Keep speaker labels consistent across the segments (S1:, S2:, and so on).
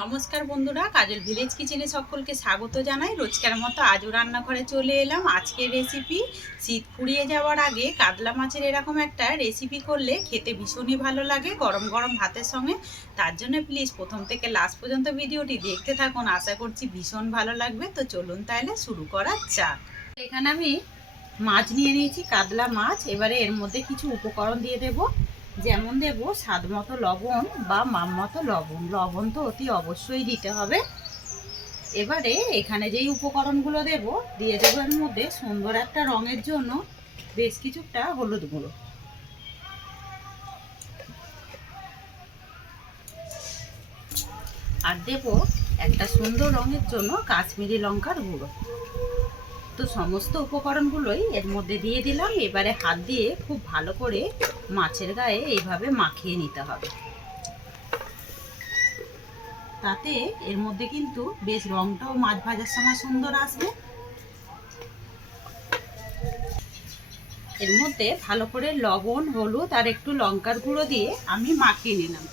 S1: নমস্কার বন্ধুরা, কাজল ভিলেজ কিচেনে সকলকে স্বাগত জানাই। রোজকার মতো আজও রান্নাঘরে চলে এলাম। আজকের রেসিপি শীত ফুরিয়ে যাওয়ার আগে কাতলা মাছের এরকম একটা রেসিপি করলে খেতে ভীষণই ভালো লাগে গরম গরম ভাতের সঙ্গে। তার জন্য প্লিজ প্রথম থেকে লাস্ট পর্যন্ত ভিডিওটি দেখতে থাকুন। আশা করছি ভীষণ ভালো লাগবে। তো চলুন তাহলে শুরু করা যাক। এখানে আমি মাছ নিয়ে নিয়েছি, কাতলা মাছ। এবারে এর মধ্যে কিছু উপকরণ দিয়ে দেবো। যেমন দেব স্বাদ মতো লবণ বা মাম মতো লবণ। লবণ তো অতি অবশ্যই দিতে হবে। এবারে এখানে যেই উপকরণগুলো দেব, দিয়ে দেবো এর মধ্যে সুন্দর একটা রঙের জন্য বেশ কিছুটা হলুদ গুঁড়ো। আর দেব একটা সুন্দর রঙের জন্য কাশ্মীরি লঙ্কার গুঁড়ো। তো সমস্ত উপকরণগুলোই এর মধ্যে দিয়ে দিলাম। এবারে হাত দিয়ে খুব ভালো করে মাছের গায়ে এইভাবে মাখিয়ে নিতে হবে। তাতে এর মধ্যে কিন্তু বেশ রংটাও মাছ ভাজার সময় সুন্দর আসবে। এর মধ্যে ভালো করে লবণ, হলুদ আর একটু লঙ্কার গুঁড়ো দিয়ে আমি মাখিয়ে নিলাম।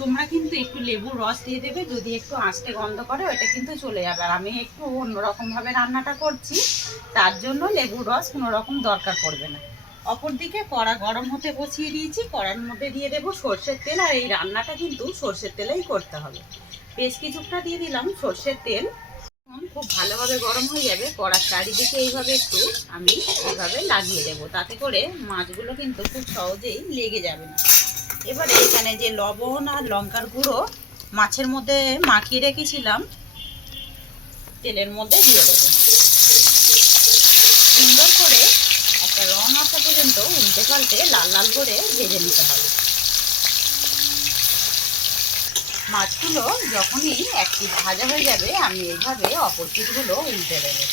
S1: তোমরা কিন্তু একটু লেবুর রস দিয়ে দেবে, যদি একটু আঁচটে গন্ধ করে ওটা কিন্তু চলে যাবে। আর আমি একটু অন্যরকমভাবে রান্নাটা করছি, তার জন্য লেবুর রস কোনো রকম দরকার পড়বে না। অপরদিকে কড়া গরম হতে বসিয়ে দিয়েছি, কড়ার মধ্যে দিয়ে দেবো সর্ষের তেল, আর এই রান্নাটা কিন্তু সর্ষের তেলেই করতে হবে। বেশ কিছুটা দিয়ে দিলাম সর্ষের তেল। খুব ভালোভাবে গরম হয়ে যাবে, কড়ার চারিদিকে এইভাবে একটু আমি এইভাবে লাগিয়ে দেবো, তাতে করে মাছগুলো কিন্তু খুব সহজেই লেগে যাবে না। এবারে এখানে যে লবণ আর লঙ্কার গুঁড়ো মাছের মধ্যে মাখিয়ে রেখেছিলাম, তেলের মধ্যে দিয়ে দেবো। সুন্দর করে একটা রং আসা পর্যন্ত উল্টে পাল্টে লাল লাল করে ভেজে নিতে হবে। মাছগুলো যখনই একটি ভাজা হয়ে যাবে, আমি এইভাবে অপর পিঠগুলো উল্টে দেবো।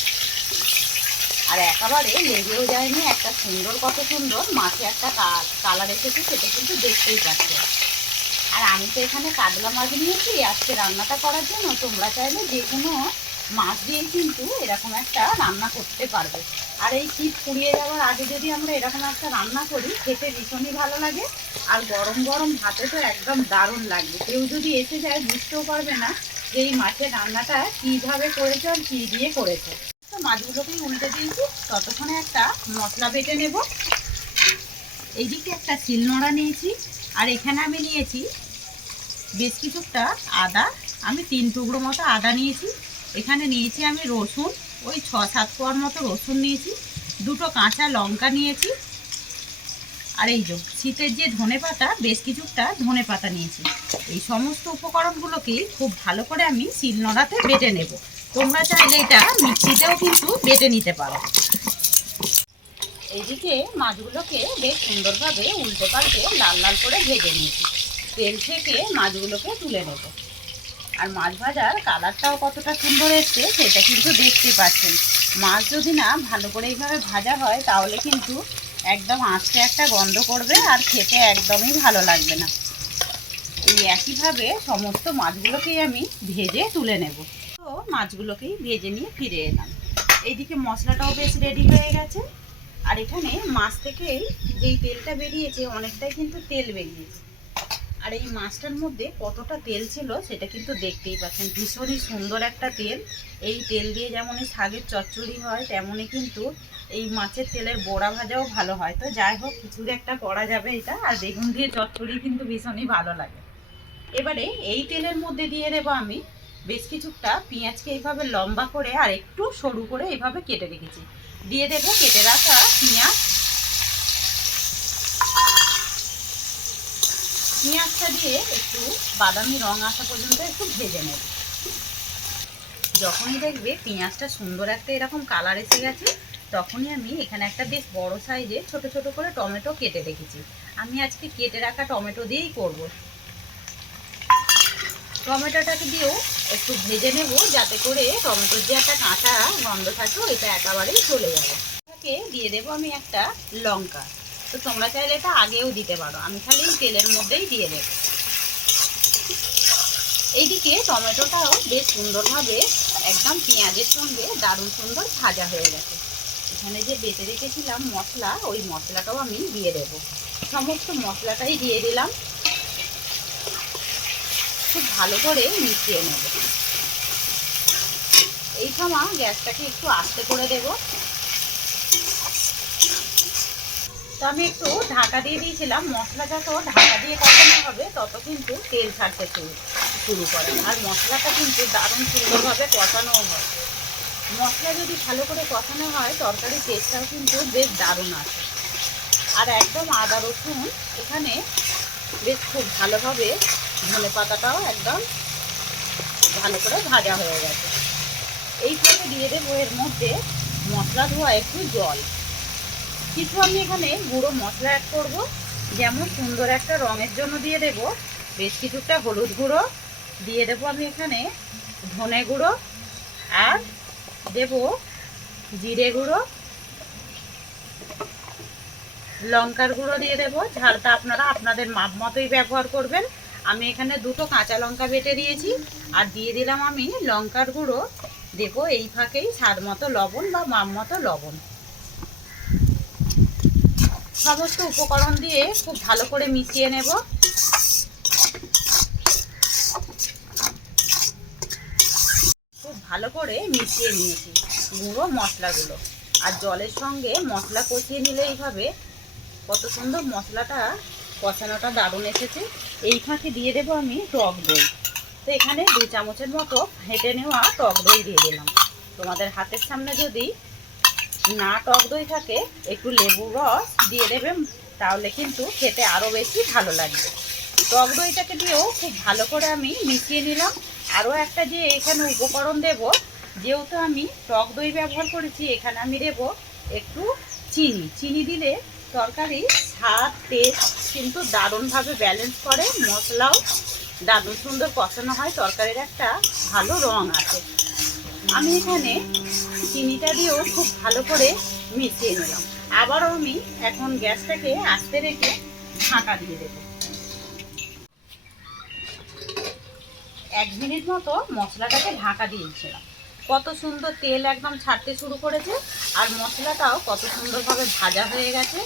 S1: আর একেবারে লেগেও যায়নি, একটা সুন্দর, কত সুন্দর মাছে একটা কালার এসেছে, সেটা কিন্তু দেখতেই পাচ্ছ। আর আমি তো এখানে কাতলা মাছ নিয়েছি, আজকে রান্নাটা করার জন্য, তোমরা চাইলে যে কোনো মাছ দিয়ে কিন্তু এরকম একটা রান্না করতে পারবে। আর এই শীত পুড়িয়ে যাওয়ার আগে যদি আমরা এরকম একটা রান্না করি, খেতে ভীষণই ভালো লাগে, আর গরম গরম ভাতে তো একদম দারুণ লাগবে কেউ যদি এসে যায়, বুঝতেও পারবে না যে এই মাছের রান্নাটা কীভাবে করেছে আর কী দিয়ে করেছে। মাছগুলোকেই উল্টে দিয়েছি ততক্ষণে একটা মশলা বেটে নেব। এইদিকে একটা শিলনোড়া নিয়েছি। আর এখানে আমি নিয়েছি বেশ কিছুটা আদা। আমি তিন টুকরো মতো আদা নিয়েছি। এখানে নিয়েছি আমি রসুন। ওই ছ সাত কোয়ার মতো রসুন নিয়েছি। দুটো কাঁচা লঙ্কা নিয়েছি। আর এই যে শীতের যে ধনে পাতা, বেশ কিছুটা ধনে পাতা নিয়েছি। এই সমস্ত উপকরণগুলোকেই খুব ভালো করে আমি শিলনোড়াতে বেটে নেব। তোমরা চাইলে এটা মিক্সিতেও কিন্তু বেটে নিতে পারো। এইদিকে মাছগুলোকে বেশ সুন্দরভাবে উল্টে পাল্টে লাল লাল করে ভেজে নিয়েছি। তেল থেকে মাছগুলোকে তুলে নেব। আর মাছ ভাজার কালারটাও কতটা সুন্দর এসছে, সেটা কিন্তু দেখতে পাচ্ছেন। মাছ যদি না ভালো করে এইভাবে ভাজা হয়, তাহলে কিন্তু একদম আঁচতে একটা গন্ধ করবে আর খেতে একদমই ভালো লাগবে না। এই একইভাবে সমস্ত মাছগুলোকেই আমি ভেজে তুলে নেব। তো মাছগুলোকেই ভেজে নিয়ে ফিরে এলাম। এইদিকে মশলাটাও বেশ রেডি হয়ে গেছে। আর এখানে মাছ থেকেই যেই তেলটা বেরিয়েছে, অনেকটাই কিন্তু তেল বেরিয়েছে। আর এই মাছটার মধ্যে কতটা তেল ছিল, সেটা কিন্তু দেখতেই পাচ্ছেন। ভীষণই সুন্দর একটা তেল। এই তেল দিয়ে যেমন এই শাকের চচ্চড়ি হয়, তেমনই কিন্তু এই মাছের তেলের বড়া ভাজাও ভালো হয়। তো যাই হোক, কিছুর একটা করা যাবে এটা। আর বেগুন দিয়ে চচ্চড়ি কিন্তু ভীষণই ভালো লাগে। এবারে এই তেলের মধ্যে দিয়ে দেবো আমি বেশ কিছুটা পেঁয়াজকে এইভাবে লম্বা করে আর একটু সরু করে এইভাবে কেটে রেখেছি। দিয়ে দেবো কেটে রাখা পেঁয়াজ। পেঁয়াজটা দিয়ে একটু বাদামি রং আসা পর্যন্ত একটু ভেজে নেব। যখনই দেখবে পেঁয়াজটা সুন্দর একটা এরকম কালার এসে গেছে, তখনই আমি এখানে একটা বেশ বড় সাইজে ছোট ছোট করে টমেটো কেটে রেখেছি। আমি আজকে কেটে রাখা টমেটো দিয়েই করব। টমেটোটাকে দিয়েও একটু ভেজে নেব, যাতে করে টমেটোর যে একটা কাঁচা গন্ধ থাকে এটা একেবারেই চলে যাবে। এটাকে দিয়ে দেবো আমি একটা লঙ্কা। তো তোমরা চাইলে এটা আগেও দিতে পারো। আমি খালি তেলের মধ্যেই দিয়ে দেবো। এইদিকে টমেটোটাও বেশ সুন্দরভাবে, একদম পেঁয়াজের সঙ্গে দারুণ সুন্দর ভাজা হয়ে গেছে। এখানে যে বেটে রেখেছিলাম মশলা, ওই মশলাটাও আমি দিয়ে দেব। সমস্ত মশলাটাই দিয়ে দিলাম। খুব ভালো করে মিশিয়ে নেব। এই সময় গ্যাসটাকে একটু আস্তে করে দেব। তো আমি একটু ঢাকা দিয়ে দিয়েছিলাম, মশলা যত ঢাকা দিয়ে কষানো হবে, তত কিন্তু তেল ছাড়তে শুরু করে। আর মশলাটা কিন্তু দারুণ সুন্দরভাবে কষানোও হয়। মশলা যদি ভালো করে কষানো হয়, তরকারির টেস্টটাও কিন্তু বেশ দারুণ আসে আর একদম আদা রসুন এখানে বেশ খুব ভালোভাবে ধনে পাতাটাও একদম ভালো করে ভাজা হয়ে গেছে। এইভাবে দিয়ে দেবো এর মধ্যে মশলা ধোয়া একটু জল। কিছু আমি এখানে গুঁড়ো মশলা অ্যাড করব, যেমন সুন্দর একটা রঙের জন্য দিয়ে দেব। বেশ কিছুটা হলুদ গুঁড়ো দিয়ে দেবো আমি এখানে ধনে গুঁড়ো আর দেব জিরে গুঁড়ো। লঙ্কার গুঁড়ো দিয়ে দেবো। ঝালটা আপনারা আপনাদের মাপ মতোই ব্যবহার করবেন। আমি এখানে দুটো কাঁচা লঙ্কা বেটে দিয়েছি, আর দিয়ে দিলাম আমি লঙ্কার গুঁড়ো। দেবো এই ফাঁকেই স্বাদ মতো লবণ বা মাপ মতো লবণ। সমস্ত উপকরণ দিয়ে খুব ভালো করে মিশিয়ে নেব। খুব ভালো করে মিশিয়ে নিয়েছি গুঁড়ো মশলাগুলো। আর জলের সঙ্গে মশলা কষিয়ে নিলে এইভাবে কত সুন্দর মশলাটা কষানোটা দারুণ এসেছে। এই ফাঁকে দিয়ে দেবো আমি টক দই। তো এখানে দু চামচের মতো হেঁটে নেওয়া টক দই দিয়ে দিলাম। তোমাদের হাতের সামনে যদি না টক দই থাকে, একটু লেবুর রস দিয়ে দেবে, তাহলে কিন্তু খেতে আরও বেশি ভালো লাগবে। টক দইটাকে দিয়েও খুব ভালো করে আমি মিশিয়ে নিলাম। আরও একটা যে এখানে উপকরণ দেব, যেহেতু আমি টক দই ব্যবহার করেছি, এখানে আমি দেব একটু চিনি। চিনি দিলে তরকারি স্বাদ টেস্ট কিন্তু দারুণভাবে ব্যালেন্স করে, মশলাও দারুণ সুন্দর কষানো হয়, তরকারির একটা ভালো রং আছে। আমি এখানে চিনিটা দিয়েও খুব ভালো করে মিশিয়ে নিলাম। আবারও আমি এখন গ্যাসটাকে আস্তে রেখে ঢাকা দিয়ে দেবো। এক মিনিট মতো মশলাটাকে ঢাকা দিয়েছিলাম। কত সুন্দর তেল একদম ছাড়তে শুরু করেছে, আর মশলাটাও কত সুন্দরভাবে ভাজা হয়ে গেছে।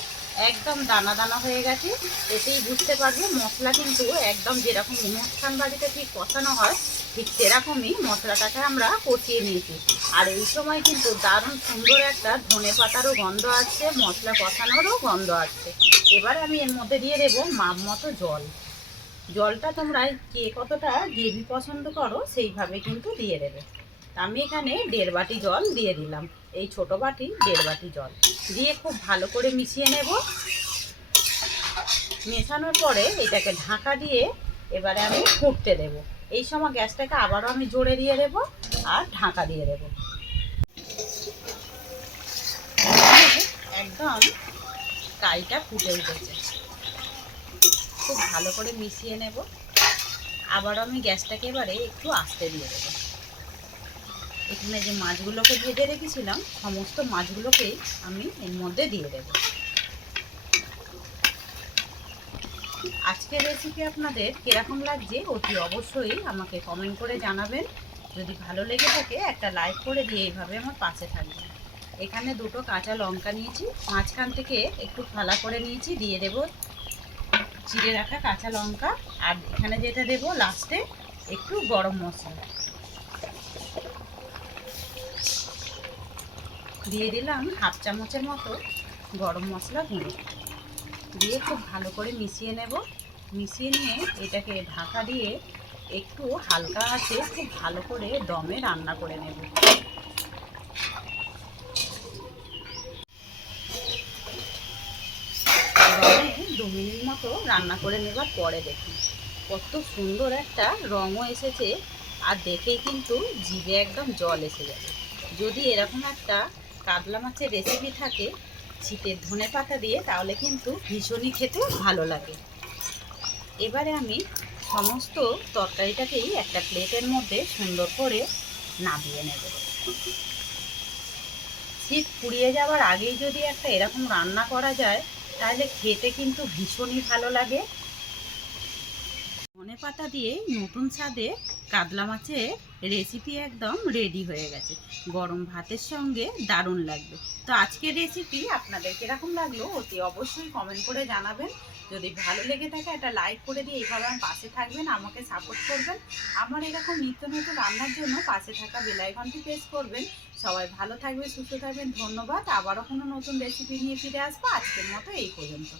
S1: একদম দানা দানা হয়ে গেছে। এতেই বুঝতে পারবে মশলা কিন্তু একদম যেরকম অনুষ্ঠান বাড়িতে ঠিক কষানো হয়, ঠিক সেরকমই মশলাটাকে আমরা কষিয়ে নিয়েছি। আর এই সময় কিন্তু দারুণ সুন্দর একটা ধনে পাতারও গন্ধ আসছে, মশলা কষানোরও গন্ধ আসছে। এবার আমি এর মধ্যে দিয়ে দেবো মাপ মতো জল। জলটা তোমরা কে কতটা গ্রেভি পছন্দ করো সেইভাবে কিন্তু দিয়ে দেবে। আমি এখানে দেড় বাটি জল দিয়ে দিলাম। এই ছোট বাটি দেড় বাটি জল। দিয়ে খুব ভালো করে মিশিয়ে নেব। মেশানোর পরে এটাকে ঢাকা দিয়ে এবারে আমি ফুটতে দেব। এই সময় গ্যাসটাকে আবারও আমি জোরে দিয়ে দেব আর ঢাকা দিয়ে দেব। একদম কাইটা ফুটে উঠেছে। খুব ভালো করে মিশিয়ে নেব। আবারও আমি গ্যাসটাকে এবারে একটু আস্তে দিয়ে দেবো। এখানে যে মাছগুলোকে ভেজে রেখেছিলাম, সমস্ত মাছগুলোকেই আমি এর মধ্যে দিয়ে দেব। আজকের রেসিপি আপনাদের কীরকম লাগছে অতি অবশ্যই আমাকে কমেন্ট করে জানাবেন। যদি ভালো লেগে থাকে, একটা লাইক করে দিয়ে এইভাবে আমার পাশে থাকবেন। এখানে দুটো কাঁচা লঙ্কা নিয়েছি, মাঝখান থেকে একটু ফালা করে নিয়েছি, দিয়ে দেব চিড়ে রাখা কাঁচা লঙ্কা। আর এখানে যেটা দেব লাস্টে একটু গরম মশলা। দিয়ে দিলাম হাফ চামচের মতো গরম মশলা গুঁড়ো। দিয়ে খুব ভালো করে মিশিয়ে নেব। মিশিয়ে নিয়ে এটাকে ঢাকা দিয়ে একটু হালকা আছে, খুব ভালো করে দমে রান্না করে নেব। দু মিনিট মতো রান্না করে নেবার পরে দেখুন, কত সুন্দর একটা রঙও এসেছে। আর দেখেই কিন্তু জিভে একদম জল এসে যাবে। যদি এরকম একটা কাতলা মাছের রেসিপি থাকে শীতের ধনে পাতা দিয়ে, তাহলে কিন্তু ভীষণই খেতে ভালো লাগে। এবারে আমি সমস্ত তরকারিটাকেই একটা প্লেটের মধ্যে সুন্দর করে নামিয়ে নেব। শীত পুড়িয়ে যাওয়ার আগেই যদি একটা এরকম রান্না করা যায়, তাহলে খেতে কিন্তু ভীষণই ভালো লাগে। পাতা দিয়ে নতুন স্বাদে কাতলা মাছের রেসিপি একদম রেডি হয়ে গেছে। গরম ভাতের সঙ্গে দারুণ লাগবে। তো আজকের রেসিপি আপনাদের কীরকম লাগল অতি অবশ্যই কমেন্ট করে জানাবেন। যদি ভালো লেগে থাকে একটা লাইক করে দিয়ে এইভাবে আমার পাশে থাকবেন, আমাকে সাপোর্ট করবেন। আমার এরকম নিত্য নতুন রান্নার জন্য পাশে থাকা বেলাই ঘন্টি প্রেস করবেন। সবাই ভালো থাকবে সুস্থ থাকবেন। ধন্যবাদ। আবারও কোনো নতুন রেসিপি নিয়ে ফিরে আসব। আজকের মতো এই পর্যন্ত।